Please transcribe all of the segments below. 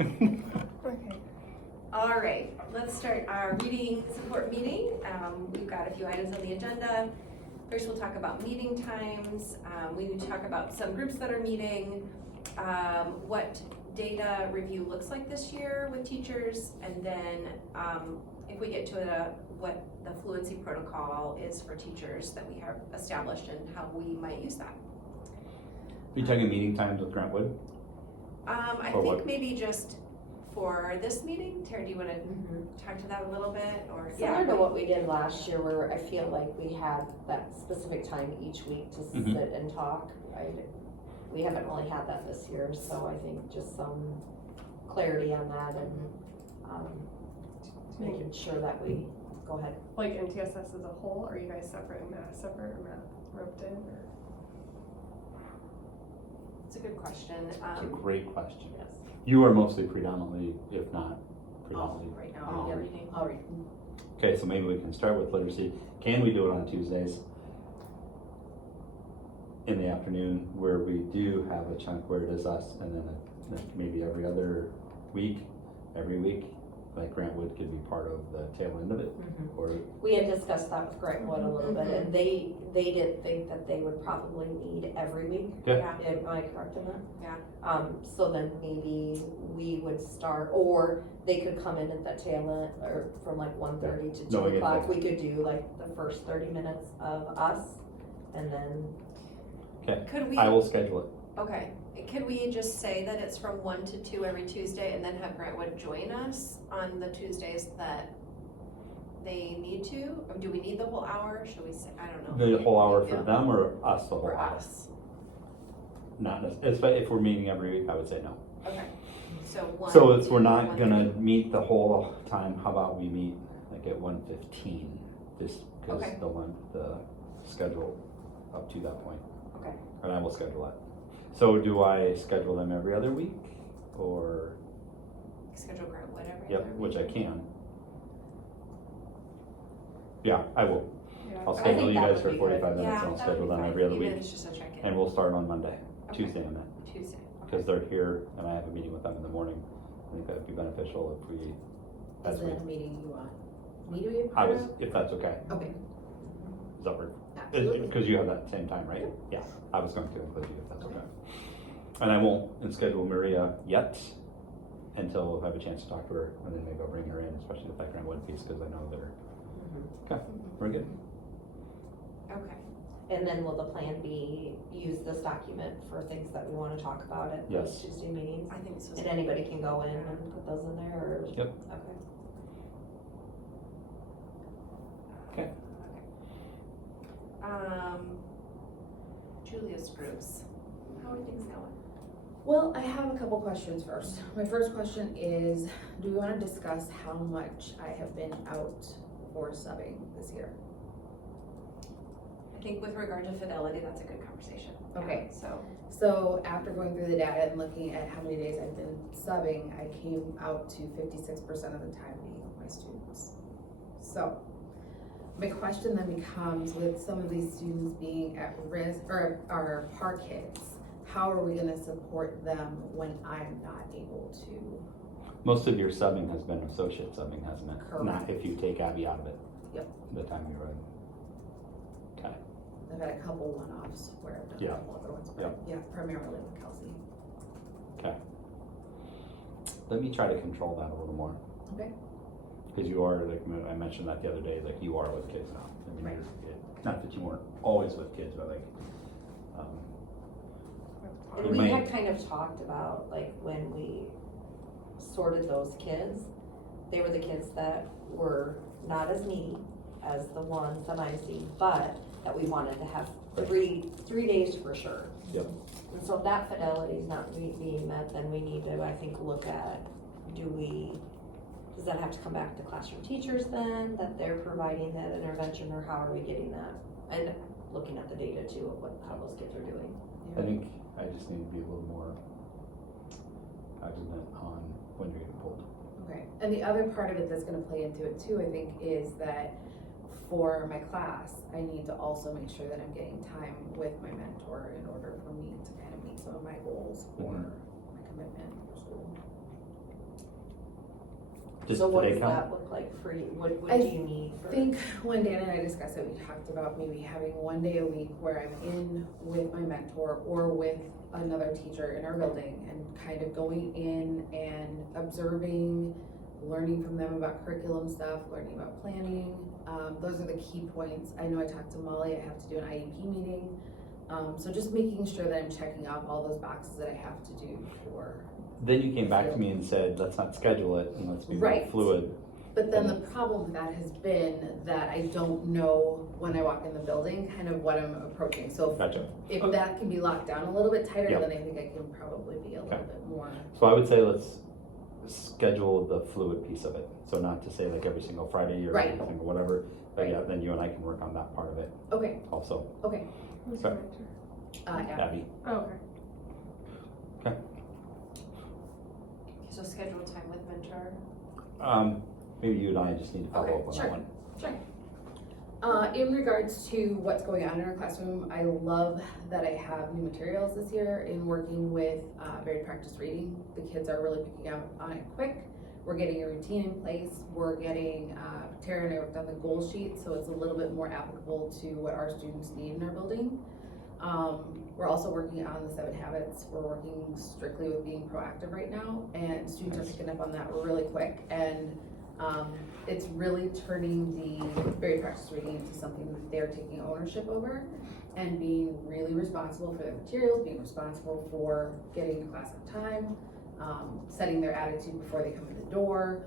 Okay. All right, let's start our reading support meeting. We've got a few items on the agenda. First, we'll talk about meeting times. We need to talk about some groups that are meeting, what data review looks like this year with teachers, and then if we get to what the fluency protocol is for teachers that we have established and how we might use that. Are you talking meeting times with Grant Wood? I Or think what? maybe just for this meeting. Tara, do you want to talk to that a little bit, or Similar to what we did last year, where I feel like we had that specific time each week to Mhm. sit and talk. We haven't really had that this year, so I think just some clarity on that and making sure that we go ahead. Like NTSS as a whole, are you guys separate and math separate or math roped in? Or? It's a good question. It's a great question. Yes. You are mostly predominantly, if not predominantly. Right now, I'll you're read. reading. I'll read. Okay, so maybe we can start with literacy. Can we do it on Tuesdays in the afternoon, where we do have a chunk where it is us, and then maybe every other week, every week, like Grant Wood could be part of the tail end of it, or We had discussed that with Grant Wood a little bit, and they did think that they would probably need every week. okay. Yeah, Am I correct in that? yeah. So then maybe we would start, or they could come in at that tail end, or from like 1:30 to 2 No, I get o'clock. that. We could do like the first 30 minutes of us, and then, Okay, Could we? I will schedule it. Okay. Could we just say that it's from 1 to 2 every Tuesday, and then have Grant Wood join us on the Tuesdays that they need to? Or do we need the whole hour? Should we say? I don't know. The whole hour for Yeah. them or us the whole For hour? us. Not necessarily, if we're meeting every week, I would say no. Okay. So 1. So if we're to not 1:30. gonna meet the whole time, how about we meet like at 1:15, just because Okay. the schedule up to that point. okay. And I will schedule that. So do I schedule them every other week, or, Schedule Grant Wood every yep, other which week. I can. Yeah, I will. Yeah. I'll I schedule think you that guys would for be 45 good. minutes, Yeah, and I'll that would schedule be them fine. every other Even week. if it's just a check-in. And we'll start on Monday, Okay. Tuesday I meant, Tuesday. because they're here and I have a meeting with them in the morning. I think that would be beneficial if we, as Is we, that a meeting you want me to be a I part was, of? if that's okay. Okay, Does that work? absolutely. Because you have that same time, right? Yeah, I was going to include you if that's okay. And I won't schedule Maria yet until I have a chance to talk to her, and then maybe I'll bring her in, especially the background one piece, because I know they're, okay, very good. Okay. And then will the plan be, use this document for things that we wanna talk about at Yes. those Tuesday meetings? I think this is. And anybody can go in and put those in there, or? Yep. Okay. Julia's groups. How are things going? Well, I have a couple questions first. My first question is, do we want to discuss how much I have been out for subbing this year? I think with regard to fidelity, that's a good conversation. Okay. So, So after going through the data and looking at how many days I've been subbing, I came out to 56% of the time being with my students. So my question then becomes, with some of these students being at risk, or are PAR kids, how are we gonna support them when I'm not able to? Most of your subbing has been associate subbing, hasn't it? Correct. Not if you take Abby out of it. Yep. The time you run. Okay, I've had a couple one-offs where I've done Yeah. a couple other ones, but Yep. yeah, primarily with Kelsey. okay. Let me try to control that a little more. Okay. Because you are, like I mentioned that the other day, like you are with kids now. I mean, Right. not that you weren't always with kids, but like, And You we may- had kind of talked about, like, when we sorted those kids, they were the kids that were not as needy as the ones that I see, but that we wanted to have three days for sure. Yep. And so if that fidelity is not being met, then we need to, I think, look at, does that have to come back to classroom teachers then, that they're providing that intervention, or how are we getting that? And looking at the data too of how those kids are doing. I think I just need to be a little more cognizant on when you're getting pulled. Okay, and the other part of it that's gonna play into it too, I think, is that for my class, I need to also make sure that I'm getting time with my mentor in order for me to kind of meet some of my goals for my commitment for school. Just So what today does count? that look like for you? What I do you need for? I think when Dan and I discussed it, we talked about maybe having one day a week where I'm in with my mentor or with another teacher in our building and kind of going in and observing, learning from them about curriculum stuff, learning about planning. Those are the key points. I know I talked to Molly, I have to do an IEP meeting. So just making sure that I'm checking off all those boxes that I have to do for. Then you came back to me and said, let's not schedule it and let's be more Right. fluid. But then the problem with that has been that I don't know when I walk in the building, kind of what I'm approaching. So Gotcha. if Okay. that can be locked down a little bit tighter, Yeah. then I think I can probably be a little Okay. bit more. So I would say let's schedule the fluid piece of it. So not to say like every single Friday or Right. every single whatever, but Right. yeah, then you and I can work on that part of it Okay, also. okay. Who's Okay. your mentor? Yeah. Abby. Oh, okay. So schedule time with mentor. Maybe you and I just need to follow Okay, up on sure. that one. Sure. In regards to what's going on in our classroom, I love that I have new materials this year in working with varied practice reading. The kids are really picking up on it quick. We're getting a routine in place. We're getting, Tara and I worked on the goal sheet, so it's a little bit more applicable to what our students need in our building. We're also working on the 7 habits. We're working strictly with being proactive right now, and students are picking up on that really quick. And it's really turning the varied practice reading into something that they're taking ownership over and being really responsible for their materials, being responsible for getting to class on time, setting their attitude before they come in the door,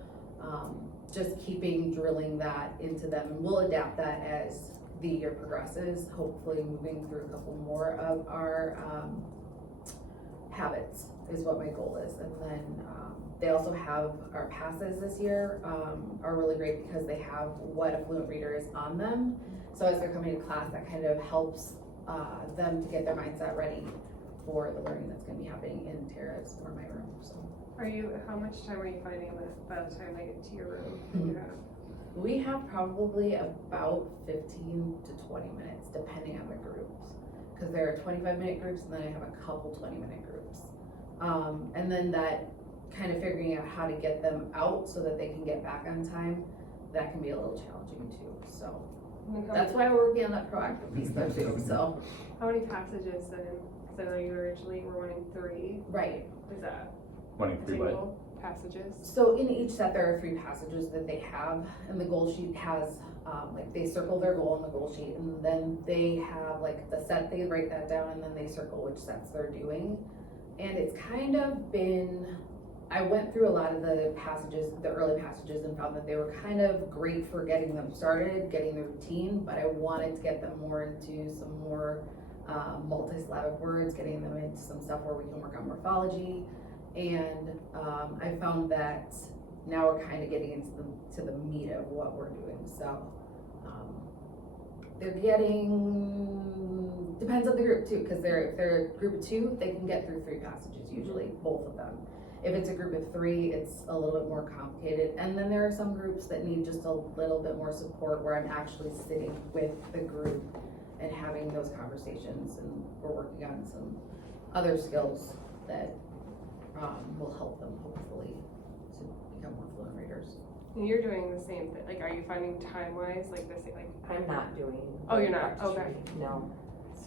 just drilling that into them. And we'll adapt that as the year progresses, hopefully moving through a couple more of our habits is what my goal is. And then they also have our passes this year are really great because they have what a fluent reader is on them. So as they're coming to class, that kind of helps them to get their mindset ready for the learning that's going to be happening in Tara's or my room. So How much time are you finding with by the time they get to your room? You have? we have probably about 15 to 20 minutes, depending on the groups. Because there are 25-minute groups, and then I have a couple 20-minute groups. And then that kind of figuring out how to get them out so that they can get back on time, that can be a little challenging too. So And then that's why we're working on that proactive piece though too. So, how many passages then? Because I know you originally were wanting 3. right. Is that Wanting three what? attainable? Passages? So in each set, there are 3 passages that they have, and the goal sheet has, like they circle their goal on the goal sheet, and then they have like the set, they write that down, and then they circle which sets they're doing. And it's kind of been, I went through a lot of the passages, the early passages, and found that they were kind of great for getting them started, getting the routine, but I wanted to get them more into some more multi-syllabic words, getting them into some stuff where we can work on morphology. And I found that now we're kind of getting into the meat of what we're doing. So they're getting, depends on the group too, because if they're a group of 2, they can get through 3 passages usually, both of them. If it's a group of 3, it's a little bit more complicated. And then there are some groups that need just a little bit more support where I'm actually sitting with the group and having those conversations, and we're working on some other skills that will help them hopefully to become more fluent readers. And you're doing the same thing. Like, are you finding time-wise, like this, like? I'm not doing. Oh, you're not? practice Okay. reading, no.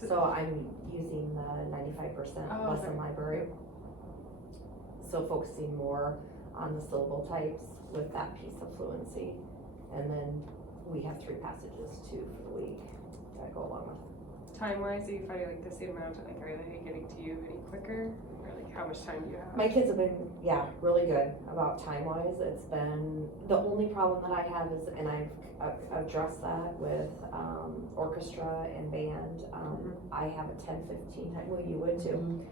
So I'm using the 95% Oh, lesson okay. library. So focusing more on the syllable types with that piece of fluency. And then we have 3 passages too for the week that go along with. Time-wise, are you finding like the same amount of, like, are they getting to you any quicker? Or like, how much time do you have? My kids have been, really good about time-wise. It's been, the only problem that I have is, and I've addressed that with orchestra and band. I have a 10-15 time, well, you would too.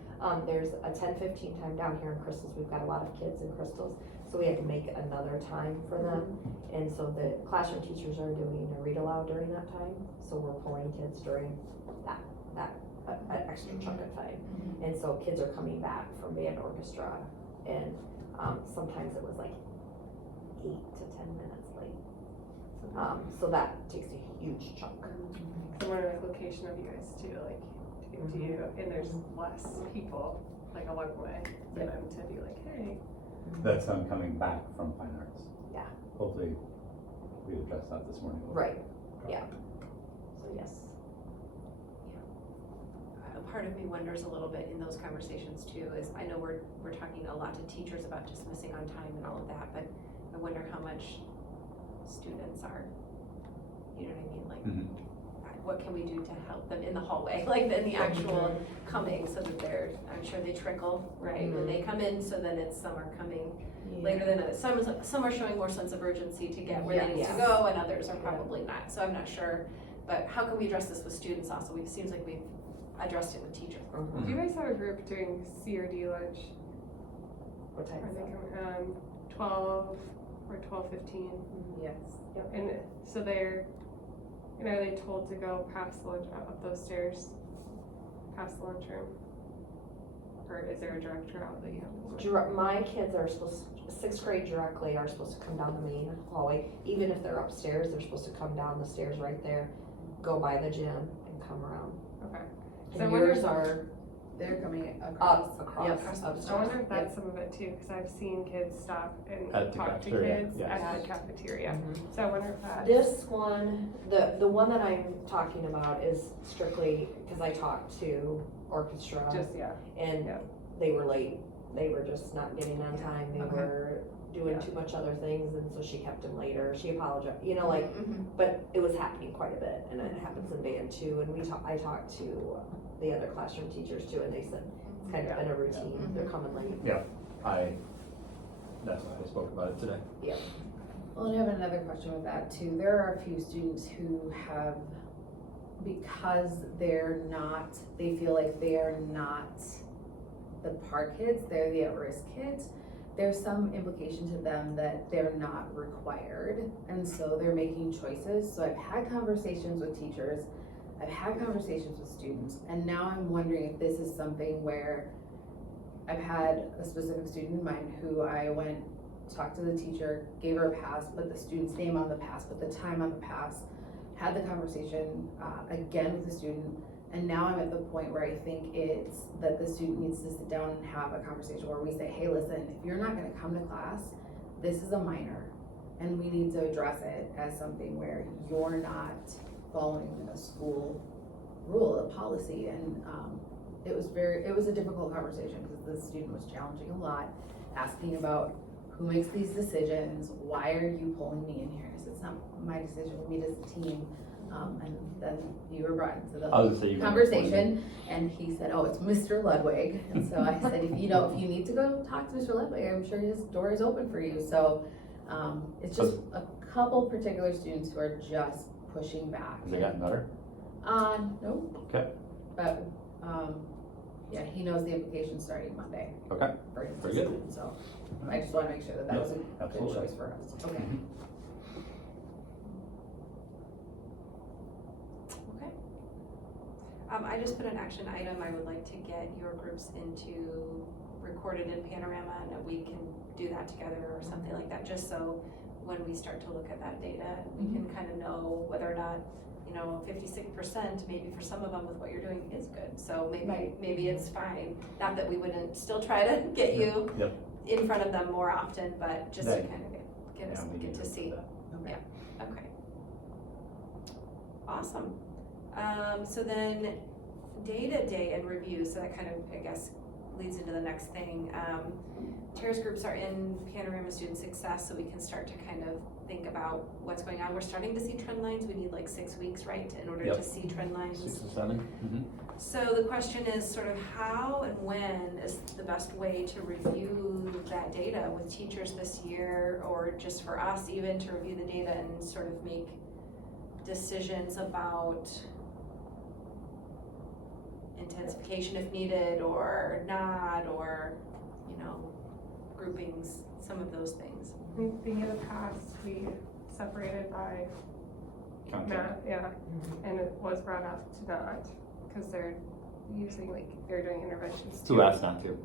There's a 10-15 time down here in Crystals. We've got a lot of kids in Crystals, so we had to make another time for them. And so the classroom teachers are doing a read aloud during that time, so we're pulling kids during that extra chunk of time. And so kids are coming back from band orchestra, and sometimes it was like 8 to 10 minutes late. So that takes a huge chunk. I'm wondering, like, location of you guys too, like, to get to you, and there's less people, like, along the way, for them to be like, hey. That's them coming back from fine arts. Yeah. hopefully we addressed that this morning. Right, yeah. So yes. A part of me wonders a little bit in those conversations too, is I know we're talking a lot to teachers about dismissing on time and all of that, but I wonder how much students are, you know what I mean, like, Mhm. what can we do to help them in the hallway, like in the actual coming, so that they're, I'm sure they trickle, right, when they come in, so then it's, some are coming later than others. Some are showing more sense of urgency to get where they need to Yes. go, and others are probably not, so I'm not sure. But how can we address this with students also? It seems like we've addressed it with teachers. Do you guys have a group doing C or D lunch? What time Are is they that? coming, 12 or 12:15? Yes. And so they're, and are they told to go past the lunch, up those stairs, past the lunchroom? Or is there a direct route that you have to go? My kids are supposed, 6th grade directly are supposed to come down the main hallway. Even if they're upstairs, they're supposed to come down the stairs right there, go by the gym and come around. Okay. So I And wonder yours if- are They're coming across. up, across, Yep. upstairs. I wonder if that's some of it too, because I've seen kids stop and At the talk to cafeteria, kids yes. at the cafeteria. Mhm. So I wonder if that's. This one, the one that I'm talking about is strictly, because I talked to orchestra Just, yeah. and yeah. they were late. They were just not getting on time. They Okay. were doing Yeah. too much other things, and so she kept them later. She apologized, you know, like, Mhm. but it was happening quite a bit, and it happens in band too. And I talked to the other classroom teachers too, and they said it's kind of been a routine. They're coming late. That's why I spoke about it today. Well, and I have another question with that too. There are a few students who have, because they feel like they are not the PAR kids, they're the at-risk kids. There's some implication to them that they're not required, and so they're making choices. So I've had conversations with teachers, I've had conversations with students, and now I'm wondering if this is something where I've had a specific student in mind who I went, talked to the teacher, gave her a pass, put the student's name on the pass, put the time on the pass, had the conversation again with the student, and now I'm at the point where I think it's that the student needs to sit down and have a conversation where we say, hey, listen, if you're not gonna come to class, this is a minor, and we need to address it as something where you're not following a school rule, a policy, and it was a difficult conversation because the student was challenging a lot, asking about who makes these decisions, why are you pulling me in here? I said, it's not my decision, we meet as a team. And then you were brought into I was gonna say the you conversation, and he said, oh, it's Mr. Ludwig. And so I said, if you need to go talk to Mr. Ludwig, I'm sure his door is open for you. So it's just a couple particular students who are just pushing back. Has it gotten better? Nope. Okay. But, yeah, he knows the implications starting Monday. Okay. For his Very good. decision, so I just wanna make sure that that was a good Absolutely. choice for us. Okay. Mhm. Okay. I just put an action item, I would like to get your groups into recorded in Panorama, and we can do that together or something like that, just so when we start to look at that data, we can kind of know whether or not, 56%, maybe for some of them with what you're doing is good, so maybe it's fine. Not that we wouldn't still try to get you Yep. in front of them more often, but just to Right. kind of Yeah, we get do to see. that. Okay. Okay. Awesome. So then, day-to-day and review, so that kind of, I guess, leads into the next thing. Tara's groups are in Panorama Student Success, so we can start to kind of think about what's going on. We're starting to see trend lines. We need like 6 weeks, right, in order Yep. to see trend lines. 6 or 7? Mm-hmm. So the question is sort of how and when is the best way to review that data with teachers this year, or just for us even to review the data and sort of make decisions about intensification if needed or not, or, groupings, some of those things. I think in the past, we separated by Content. math, yeah, and it was brought up to not, because they're they're doing interventions too. Who asked not to?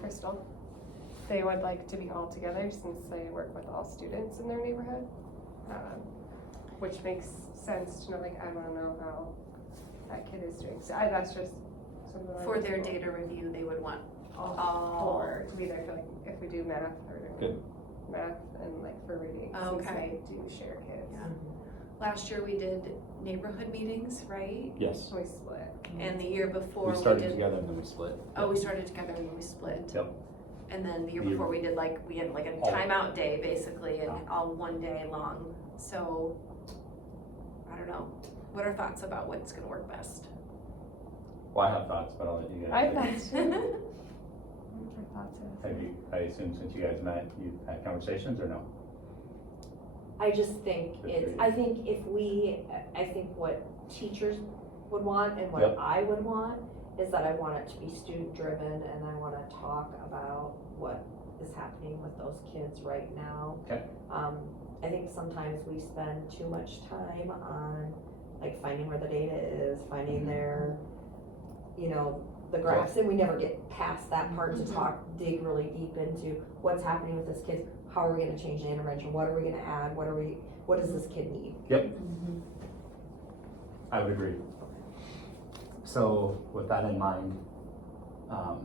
Crystal. They would like to be all together since they work with all students in their neighborhood, which makes sense to know, I wanna know how that kid is doing. So that's just something I For was their told. data review, they would want All all. four to be there for if we do math or. Good. math and like for reading, since Okay. they do share kids. Yeah. Last year we did neighborhood meetings, right? Yes, So we split. And the year before we we started did, together and then we split. oh, we started together and then we split. Yep. And then the year The year- before we did like, we had like a All- timeout day basically and Yeah. all one day long. So, I don't know. What are thoughts about what's gonna work best? Well, I have thoughts, but I'll let you guys. I take it. thought too. I thought so. Have you, I assume since you guys met, you've had conversations or no? I just think Good it's, for you. I think if we, I think what teachers would want and what Yep. I would want is that I want it to be student driven and I wanna talk about what is happening with those kids right now. Okay. I think sometimes we spend too much time on like finding where the data is, finding their, you know, the graphs, and we never get past that part to dig really deep into what's happening with this kid. How are we gonna change the intervention? What are we gonna add? What does this kid need? I would agree. So with that in mind, how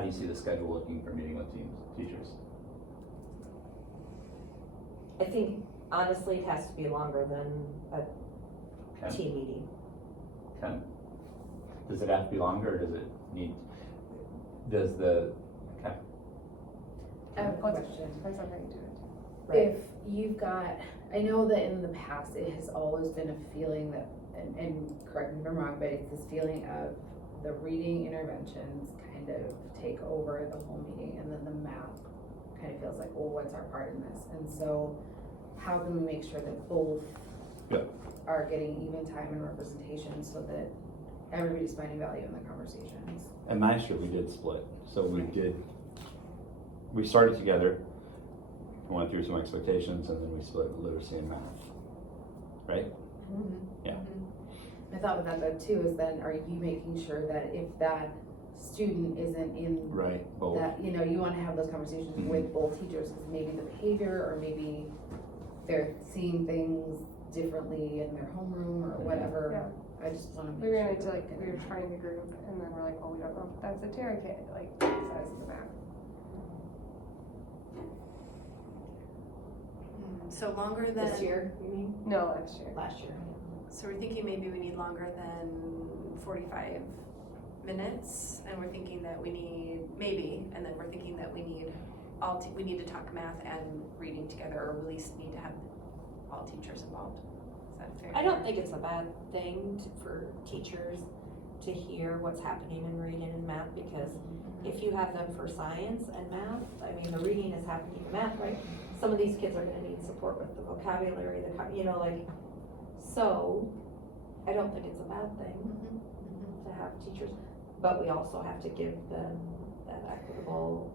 do you see the schedule looking for meeting with teachers? I think honestly, it has to be longer than a Ken? team meeting. Ken? Does it have to be longer or does it need, okay, I have a What's- question. Depends on how you do it. Right. If you've got, I know that in the past, it has always been a feeling that, and correct me if I'm wrong, but it's this feeling of the reading interventions kind of take over the whole meeting, and then the math kind of feels like, well, what's our part in this? And so, how can we make sure that both Yep. are getting even time and representation so that everybody's finding value in the conversations? And last year we did split, so Right. we started together, went through some expectations, and then we split literacy and math, right? Yeah. My thought with that though too is then, are you making sure that if that student isn't in Right, both. that, you know, you wanna have those conversations Mhm. with both teachers, cause maybe the behavior, or maybe they're seeing things differently in their homeroom or Mhm. whatever. Yeah. I just wanna make We ran sure into that like, we're we were getting- trying to group and then we're like, well, we don't know if that's a Terra kid, like, size of the map. So longer than. This year, you mean? No, last year. Last year. So we're thinking maybe we need longer than 45 minutes, and we're thinking that we need, maybe, and then we're thinking that we need we need to talk math and reading together, or at least need to have all teachers involved. Is that fair? I don't think it's a bad thing for teachers to hear what's happening in reading and math, because if you have them for science and math, I mean, the reading is happening in math, right? Some of these kids are gonna need support with the vocabulary, you know, like, so, I don't think it's a bad thing to have teachers, but we also have to give them that equitable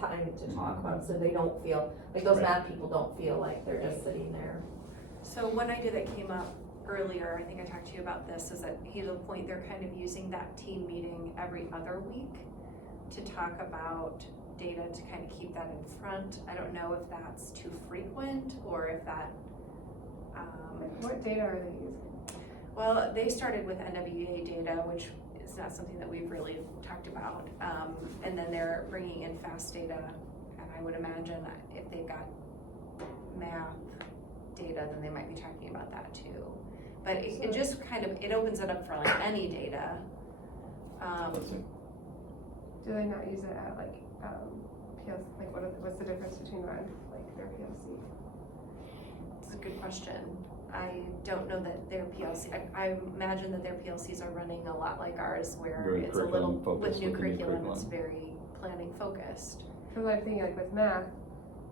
time to talk about, so they don't feel, like those Right. math people don't feel like they're just sitting there. So one idea that came up earlier, I think I talked to you about this, is that Hazel Point, they're kind of using that team meeting every other week to talk about data to kind of keep that in front. I don't know if that's too frequent or if that, What data are they using? well, they started with NWEA data, which is not something that we've really talked about. And then they're bringing in FAST data, and I would imagine that if they've got math data, then they might be talking about that too. But it just kind of, it opens it up for like any data. Do they not use it at like, PLC, like what's the difference between that and like their PLC? It's a good question. I don't know that their PLC, I imagine that their PLCs are running a lot like ours, where Very it's a little, curriculum focused with new with the new curriculum, it's curriculum. very planning focused. Cause I'm thinking like with math,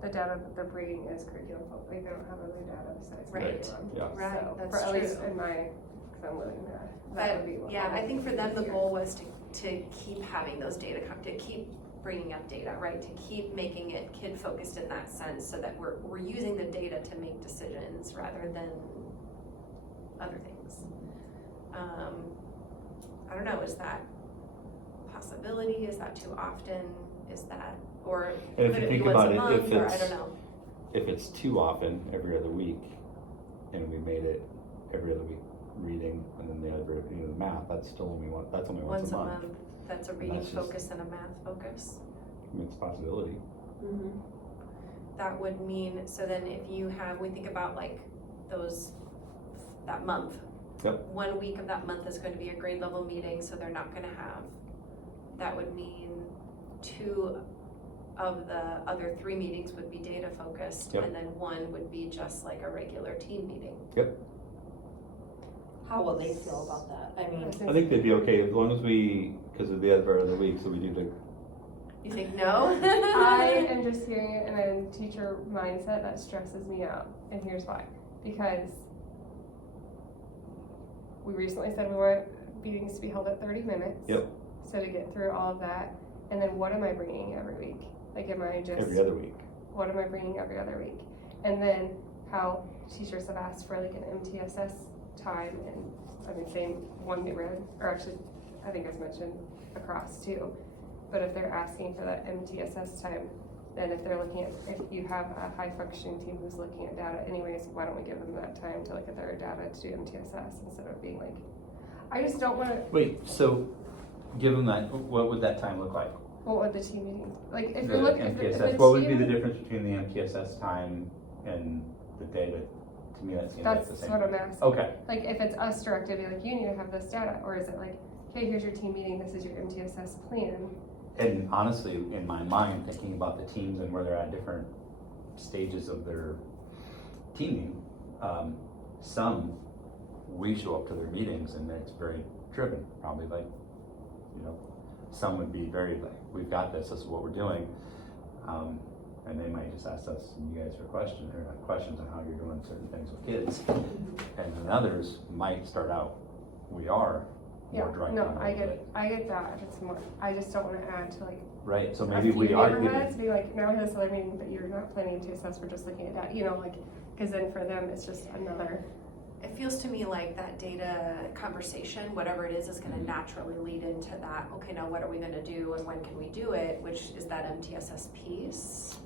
the data that they're bringing is curriculum, like they don't have other data besides Right. curriculum. Yeah. Right, So, that's for at least true. in my, cause I'm living that But, would be what yeah, I think for them, the here. goal was to keep having those data, to keep bringing up data, right? To keep making it kid-focused in that sense, so that we're using the data to make decisions rather than other things. I don't know, is that a possibility? Is that too often? Is that, or And if could you it be think once about a it, month, if or I it's- don't know. If it's too often, every other week, and we made it every other week reading, and then the other, you know, the math, that's still only once a month. That's a reading that's just- focus and a math focus. I mean, it's a possibility. That would mean, so then if you have, we think about like that month. Yep. 1 week of that month is going to be a grade level meeting, so they're not gonna have, that would mean 2 of the other 3 meetings would be data focused. Yep. And then 1 would be just like a regular team meeting. How will they feel about that? I mean, I think they'd be okay as long as we, because of the other week, so we do the. You think no? I am just hearing it in a teacher mindset that stresses me out, and here's why. Because we recently said we want meetings to be held at 30 minutes. Yep. So to get through all of that, and then what am I bringing every week? Like, am I just Every other week. what am I bringing every other week? And then how teachers have asked for like an MTSS time, and I mean, same one new red, or actually, I think it's mentioned across too. But if they're asking for that MTSS time, then if they're looking at, if you have a high functioning team who's looking at data anyways, why don't we give them that time to look at their data to do MTSS instead of being like, I just don't wanna, Wait, so give them that, what would that time look like? what would the team meeting, like if The you're looking, if MTSS, the what would be the team, difference between the MTSS time and the data? To me, that seems like that's the same. what I'm asking. Okay, Like if it's us directed, be like, you need to have this data, or is it like, okay, here's your team meeting, this is your MTSS plan. and honestly, in my mind, thinking about the teams and where they're at different stages of their teaming, some, we show up to their meetings and it's very driven, probably like, you know, some would be very like, we've got this is what we're doing. And they might just ask us and you guys for questions on how you're doing certain things with kids. And then others might start out, we are Yeah, more direct. no, on I it. get that, it's more, I just don't wanna add to like Right, so a maybe few we are neighborhoods, giving, be like, now we have this other meeting, but you're not planning to assess, we're just looking at that, you know, like, cause then for them, it's just another, It feels to me like that data conversation, whatever it is gonna naturally lead into that, okay, now what are we gonna do and when can we do it, which is that MTSS piece?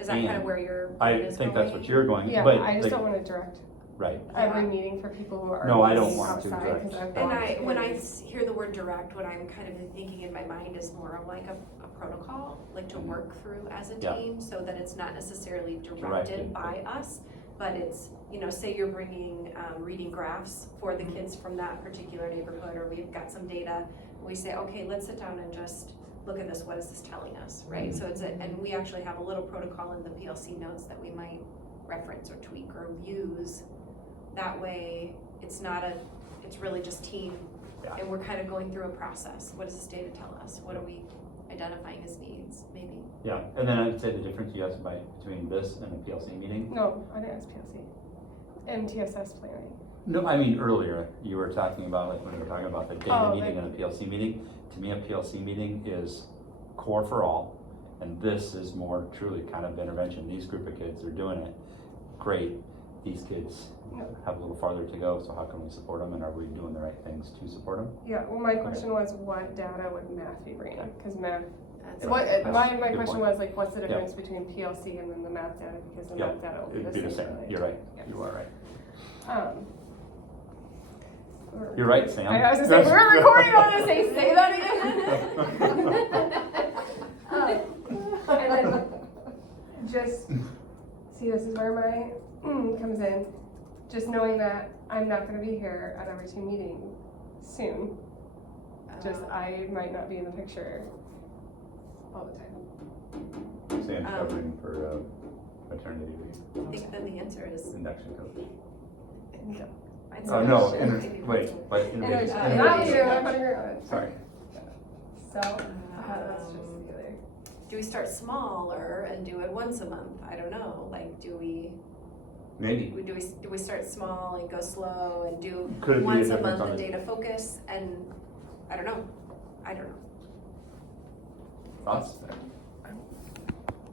Is that kind of And where your I brain is think that's what going? you're going, yeah, but I just like, don't wanna direct right, every Yeah. meeting for people who are. No, I don't meeting want to outside, direct. 'cause I've And watched when I kids. hear the word direct, what I'm kind of thinking in my mind is more of like a protocol, like to work through as a Yeah. team, so that it's not necessarily Directed, directed by us, but it's, you know, say you're bringing reading graphs for the kids from that particular neighborhood, or we've got some data, we say, okay, let's sit down and just look at this, what is this telling us, right? So and we actually have a little protocol in the PLC notes that we might reference or tweak or use. That way, it's really just team, Yeah. and we're kind of going through a process. What does this data tell us? What are we identifying as needs, maybe? yeah, and then I'd say the difference you guys between this and a PLC meeting. No, I think it's PLC, MTSS planning. No, I mean earlier, you were talking about, like, when we were talking about the data Oh, meeting like- and a PLC meeting. To me, a PLC meeting is core for all, and this is more truly kind of intervention. These group of kids are doing it, great. These kids No. have a little farther to go, so how can we support them, and are we doing the right things to support them? Yeah, well, my question was, what data would math be bringing? Cause math, That's what, That's my a good question point. was like, what's the Yeah. difference between PLC and then the math data, because the Yeah, math data will be It'd be the same, really. you're right, Yeah. you are right. We're You're right, recording. Sam. I was gonna say, we're recording on this, say that again. And then, just, see, this is where my comes in, just knowing that I'm not gonna be here at every team meeting soon, just I might not be in the picture all the time. Sam's covering for maternity leave, I think then the answer is. induction coach. No. mine's Oh, not. no, wait, but Innovation. innovation. Not you, I'm putting her on it. Sorry. So, that's just the other. Do we start smaller and do it once a month? I don't know, like, do we start small and go slow and do Could it be a once a difference month on a the- data focus, and I don't know. Thoughts?